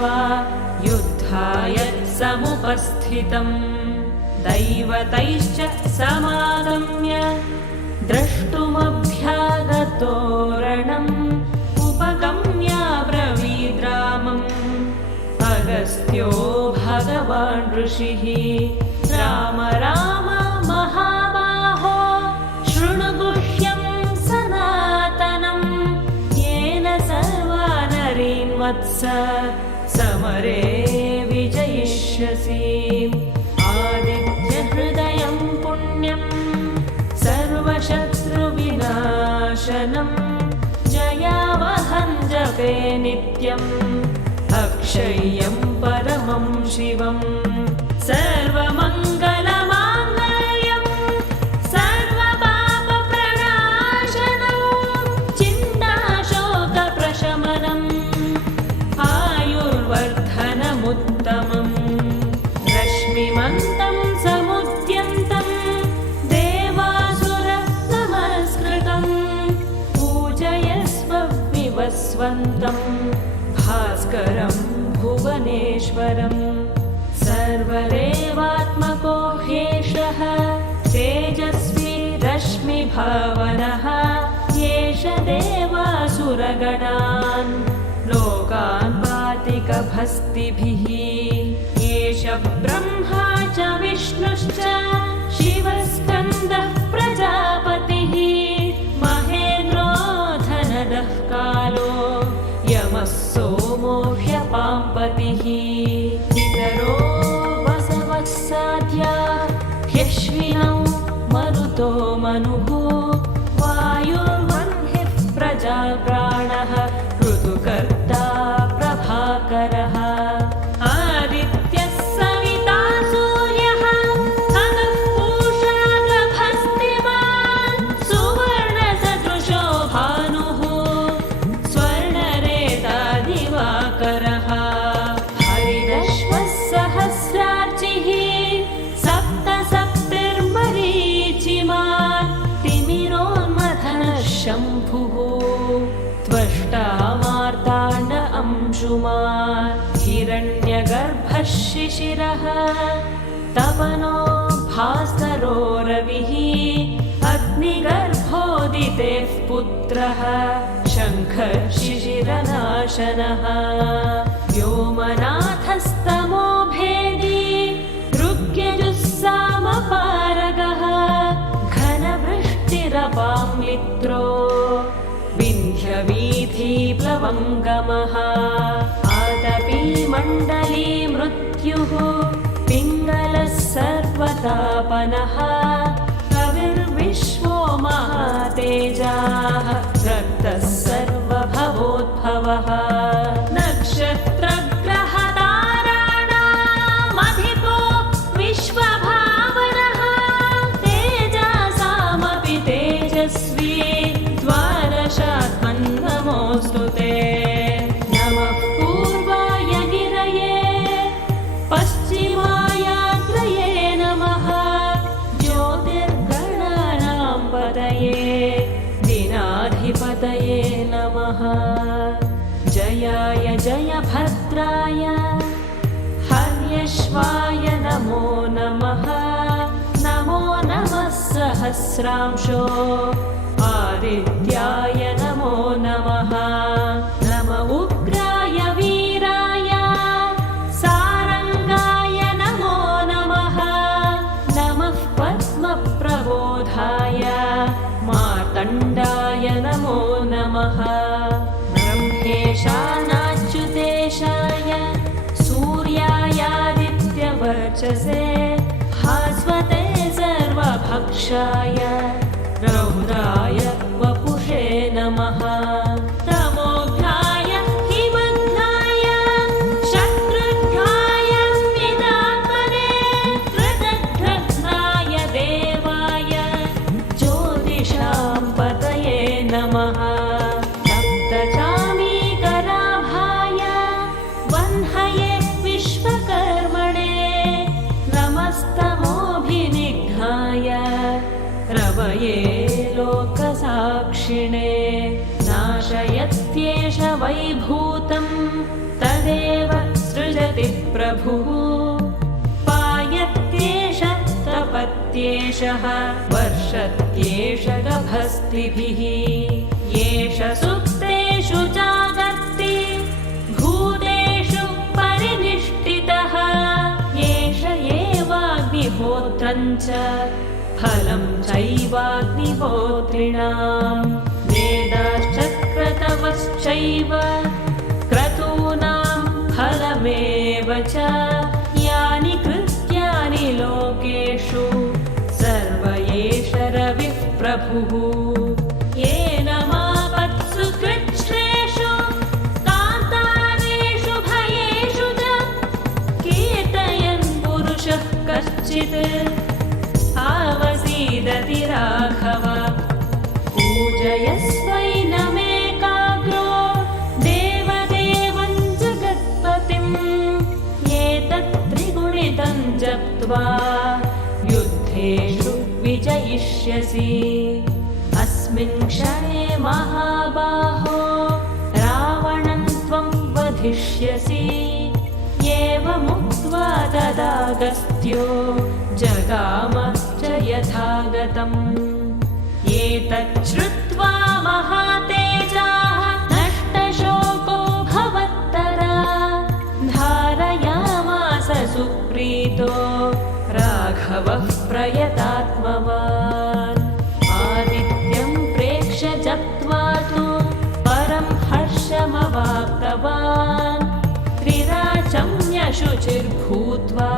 दृष्ट्वा युद्धाय समुपस्थितम् दैवतैश्च समागम्य द्रष्टुमभ्यागतोरणम् उपगम्याब्रवीद्रामम् अगस्त्यो भगवान् ऋषिः राम राम महाबाहो शृणु गुह्यं सनातनम् येन सर्वा नरीन् वत्स समरे विजयिष्यसि आदित्यहृदयं पुण्यं सर्वशत्रुविनाशनम् जयावहं जपे नित्यम् अक्षय्यं परमं शिवम् सर्वमङ्गलमाङ्गल्यं सर्वपापप्रणाशनं चिन्ताशोकप्रशमनम् आयुर्वर्धनमुत्तमम् रश्मिमन्तं समुद्यन्तं देवासुरनमस्कृतम् पूजयस्व विवस्वन्तम् भास्करं भुवनेश्वरम् सर्वदेवात्मको ह्येषः तेजस्वी रश्मिभावनः एष देवासुरगणान् लोकान् पातिकभस्तिभिः एष ब्रह्मा च विष्णुश्च शिवस्कन्दः प्रजापतिः महेन्द्रो धनदः कालो यमः सोमो ह्यपाम्पतिः इतरो वसवः साध्या ह्यश्विनौ मरुतो मनुः वायुर्वह्निः प्रजाप्राणः ऋतुकर्ता प्रभाकरः आदित्यः सविता सूर्यः खगः पूषा गभस्तिमान् सुवर्णसदृशो भानुः स्वर्णरेता दिवाकरः हरिदश्वः सहस्रार्चिः सप्तसप्तिर्मरीचिमान् तिमिरोन्मथनः शम्भुः त्वष्टा मार्ताण्ड अंशुमान् हिरण्यगर्भः शिशिरः तपनो भास्करो रविः अग्निगर्भोदितेः पुत्रः शङ्खः शिशिरनाशनः व्योमनाथस्तमो भेदी ऋग्यजुस्सामपारगः घनवृष्टिरपाम्लित्रो विन्ध्यवीथीप्लवङ्गमः आतपी मण्डली मृत्युः पिङ्गलः सर्वतापनः कविर्विश्वो महातेजाः रक्तः सर्वभवोद्भवः नक्षत्रग्रहताराणामधिपो विश्वभावनः तेजसामपि तेजस्वी द्वादशात्मन्नमोऽस्तु ते नमः पूर्वाय गिरये पश्चिमायाग्रये नमः ज्योतिर्गणानां पतये दिनाधिपतये नमः जयाय जयभद्राय हर्यश्वाय नमो नमः नमो नमः सहस्रांशो आदित्याय नमो नमः नम उग्राय वीराय सारङ्गाय नमो नमः नमः पद्मप्रबोधाय मार्तण्डाय नमो नमः ब्रह्मेशानाच्युतेशाय सूर्यायादित्यवर्चसे भास्वते सर्वभक्षाय रौद्राय वपुषे नमः तमोघ्नाय हिमघ्नाय शत्रुघ्नाय स्मितात्मने कृतघ्नाय देवाय ज्योतिषां पतये नमः सप्तचामीकराभाय वह्नये विश्वकर्मणे नमस्तमोभिनिघ्नाय रवये लोकसाक्षिणे नाशयत्येष वैभूतं तदेव वर्षत्येषः वर्षत्येष गभस्तिभिः एष सुप्तेषु जागर्ति भूतेषु परिनिष्ठितः एष एवाग्निहोत्रं च फलं चैवाग्निहोत्रिणां वेदाश्चक्रतवश्चैव क्रतूनां फलमेव च यानि कृत्यानि लोकेषु सर्व एष रविः प्रभुः येन मापत्सु कृच्छ्रेषु कान्तारेषु भयेषु च कीर्तयन् पुरुषः कश्चित् आवसीदति राघव पूजयस्वैनमेकाग्रो देवदेवं जगत्पतिम् एतत् त्रिगुणितं जप्त्वा युद्धेषु विजयिष्यसि अस्मिन् क्षणे महाबाहो रावणं त्वं वधिष्यसि एवमुक्त्वा तदागस्त्यो जगाम च यथागतम् एतत् श्रुत्वा महातेजाः नष्टशोको भवत्तरा धारयामास सुप्रीतो राघवः प्रयतात्मवान् आदित्यं प्रेक्ष्य जप्त्वा तु परं हर्षमवाप्तवान् त्रिराचम्य शुचिर्भूत्वा